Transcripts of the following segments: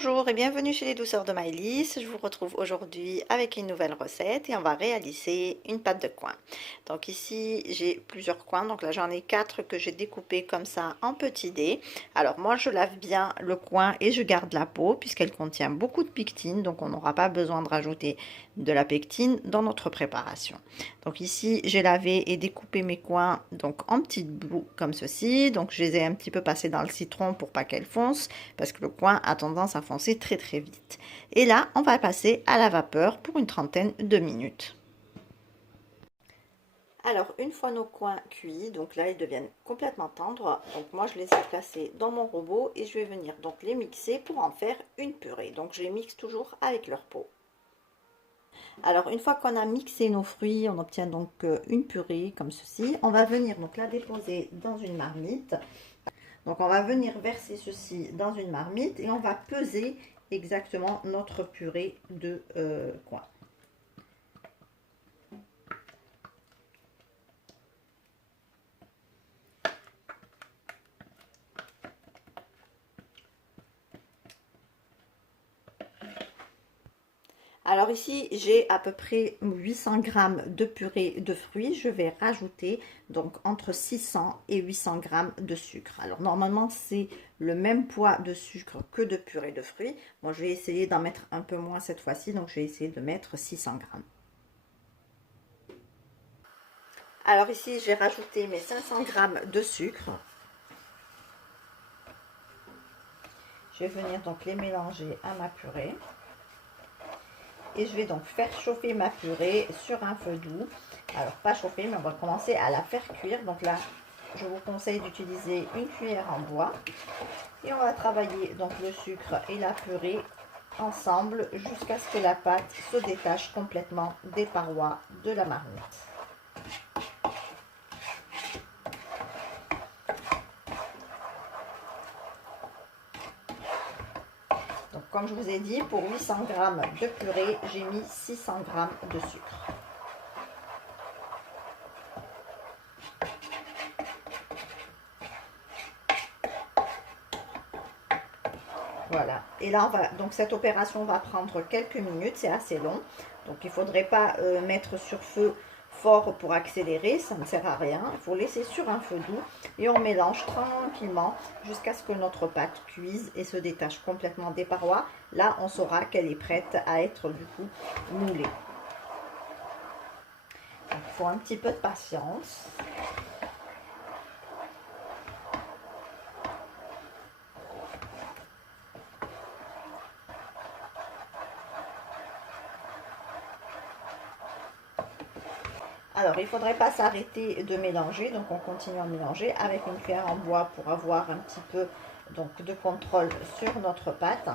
Bonjour et bienvenue chez les douceurs de Maëlys. Je vous retrouve aujourd'hui avec une nouvelle recette et on va réaliser une pâte de coin. Donc ici j'ai plusieurs coins, donc là j'en ai 4 que j'ai découpés comme ça en petits dés. Alors moi je lave bien le coin et je garde la peau puisqu'elle contient beaucoup de pectine, donc on n'aura pas besoin de rajouter de la pectine dans notre préparation. Donc ici j'ai lavé et découpé mes coins donc en petits bouts comme ceci. Donc je les ai un petit peu passés dans le citron pour pas qu'elles foncent parce que le coin a tendance à foncer très très vite. Et là on va passer à la vapeur pour une trentaine de minutes. Alors une fois nos coins cuits, donc là ils deviennent complètement tendres, donc moi je les ai placés dans mon robot et je vais venir donc les mixer pour en faire une purée. Donc je les mixe toujours avec leur peau. Alors une fois qu'on a mixé nos fruits, on obtient donc une purée comme ceci. On va venir donc la déposer dans une marmite. Donc on va venir verser ceci dans une marmite et on va peser exactement notre purée de coin. Alors ici, j'ai à peu près 800 g de purée de fruits. Je vais rajouter donc entre 600 et 800 g de sucre. Alors normalement, c'est le même poids de sucre que de purée de fruits. Moi, je vais essayer d'en mettre un peu moins cette fois-ci. Donc, je vais essayer de mettre 600 g. Alors ici, j'ai rajouté mes 500 g de sucre. Je vais venir donc les mélanger à ma purée. Et je vais donc faire chauffer ma purée sur un feu doux. Alors pas chauffer, mais on va commencer à la faire cuire. Donc là, je vous conseille d'utiliser une cuillère en bois. Et on va travailler donc le sucre et la purée ensemble jusqu'à ce que la pâte se détache complètement des parois de la marmite. Donc comme je vous ai dit, pour 800 g de purée, j'ai mis 600 g de sucre. Voilà, et là, donc cette opération va prendre quelques minutes, c'est assez long. Donc il ne faudrait pas mettre sur feu fort pour accélérer, ça ne sert à rien. Il faut laisser sur un feu doux et on mélange tranquillement jusqu'à ce que notre pâte cuise et se détache complètement des parois. Là, on saura qu'elle est prête à être du coup moulée. Donc, il faut un petit peu de patience. Alors, il ne faudrait pas s'arrêter de mélanger, donc on continue à mélanger avec une cuillère en bois pour avoir un petit peu donc, de contrôle sur notre pâte.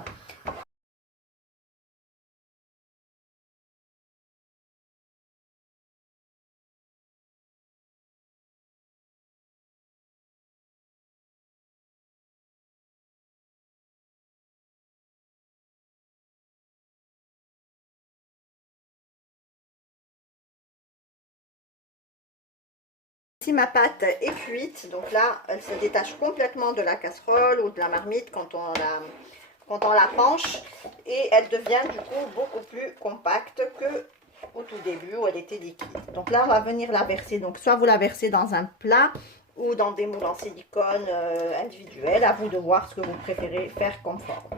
Si ma pâte est cuite, donc là, elle se détache complètement de la casserole ou de la marmite quand on la penche et elle devient du coup beaucoup plus compacte que au tout début où elle était liquide. Donc là, on va venir la verser. Donc soit vous la versez dans un plat ou dans des moules en silicone individuels. À vous de voir ce que vous préférez faire comme forme.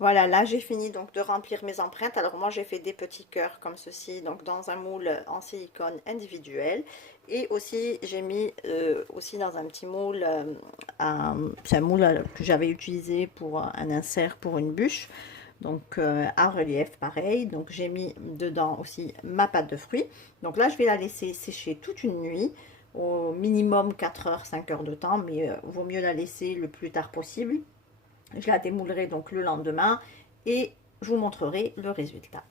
Voilà, là j'ai fini donc de remplir mes empreintes. Alors moi j'ai fait des petits cœurs comme ceci, donc dans un moule en silicone individuel. Et aussi j'ai mis aussi dans un petit moule, c'est un moule que j'avais utilisé pour un insert pour une bûche. Donc à relief pareil. Donc j'ai mis dedans aussi ma pâte de fruits. Donc là je vais la laisser sécher toute une nuit. Au minimum 4 heures, 5 heures de temps, mais vaut mieux la laisser le plus tard possible. Je la démoulerai donc le lendemain et je vous montrerai le résultat.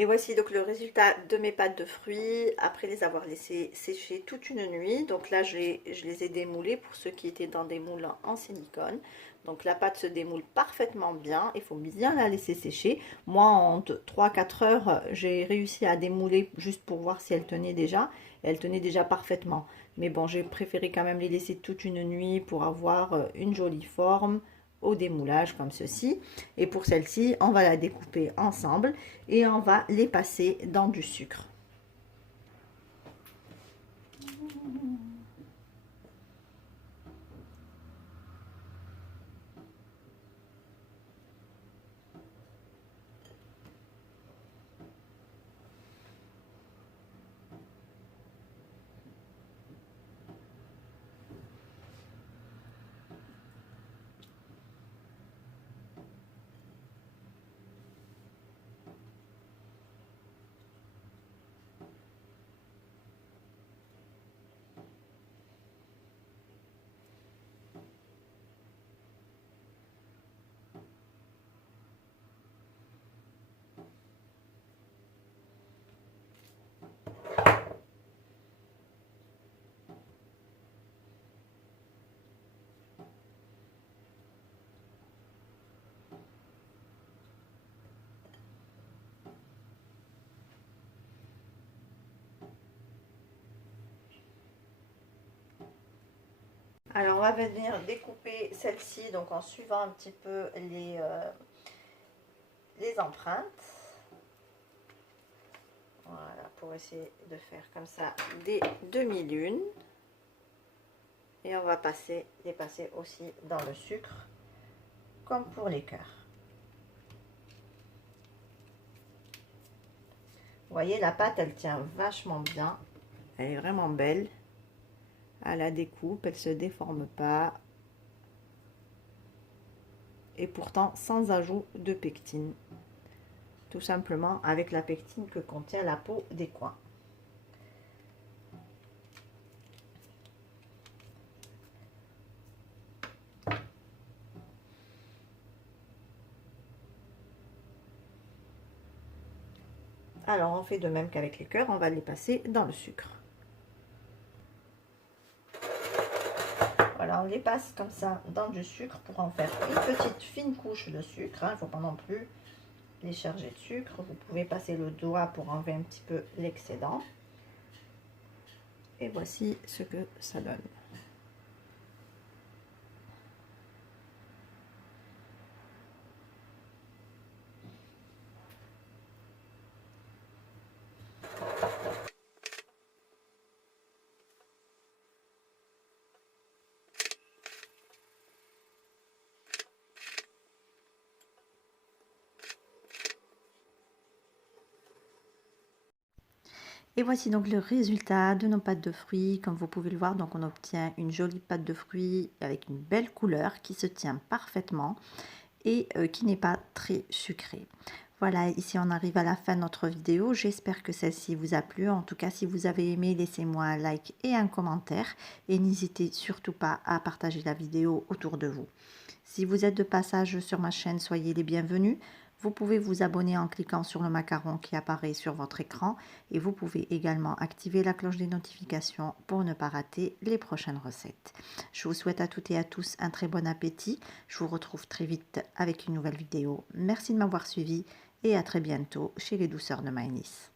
Et voici donc le résultat de mes pâtes de fruits après les avoir laissées sécher toute une nuit. Donc là, je les ai démoulées pour ceux qui étaient dans des moules en silicone. Donc la pâte se démoule parfaitement bien. Il faut bien la laisser sécher. Moi, en 3-4 heures, j'ai réussi à démouler juste pour voir si elle tenait déjà. Et elle tenait déjà parfaitement. Mais bon, j'ai préféré quand même les laisser toute une nuit pour avoir une jolie forme au démoulage comme ceci. Et pour celle-ci, on va la découper ensemble et on va les passer dans du sucre. Alors on va venir découper celle-ci donc en suivant un petit peu les empreintes. Voilà, pour essayer de faire comme ça des demi-lunes. Et on va les passer aussi dans le sucre, comme pour les cœurs. Vous voyez, la pâte, elle tient vachement bien. Elle est vraiment belle. À la découpe, elle ne se déforme pas. Et pourtant, sans ajout de pectine. Tout simplement avec la pectine que contient la peau des coins. Alors, on fait de même qu'avec les cœurs, on va les passer dans le sucre. Voilà, on les passe comme ça dans du sucre pour en faire une petite fine couche de sucre. Il ne faut pas non plus les charger de sucre. Vous pouvez passer le doigt pour enlever un petit peu l'excédent. Et voici ce que ça donne. Et voici donc le résultat de nos pâtes de fruits. Comme vous pouvez le voir, donc on obtient une jolie pâte de fruits avec une belle couleur qui se tient parfaitement et qui n'est pas très sucrée. Voilà, ici on arrive à la fin de notre vidéo. J'espère que celle-ci vous a plu. En tout cas, si vous avez aimé, laissez-moi un like et un commentaire. Et n'hésitez surtout pas à partager la vidéo autour de vous. Si vous êtes de passage sur ma chaîne, soyez les bienvenus. Vous pouvez vous abonner en cliquant sur le macaron qui apparaît sur votre écran. Et vous pouvez également activer la cloche des notifications pour ne pas rater les prochaines recettes. Je vous souhaite à toutes et à tous un très bon appétit. Je vous retrouve très vite avec une nouvelle vidéo. Merci de m'avoir suivi et à très bientôt chez les douceurs de Maëlys.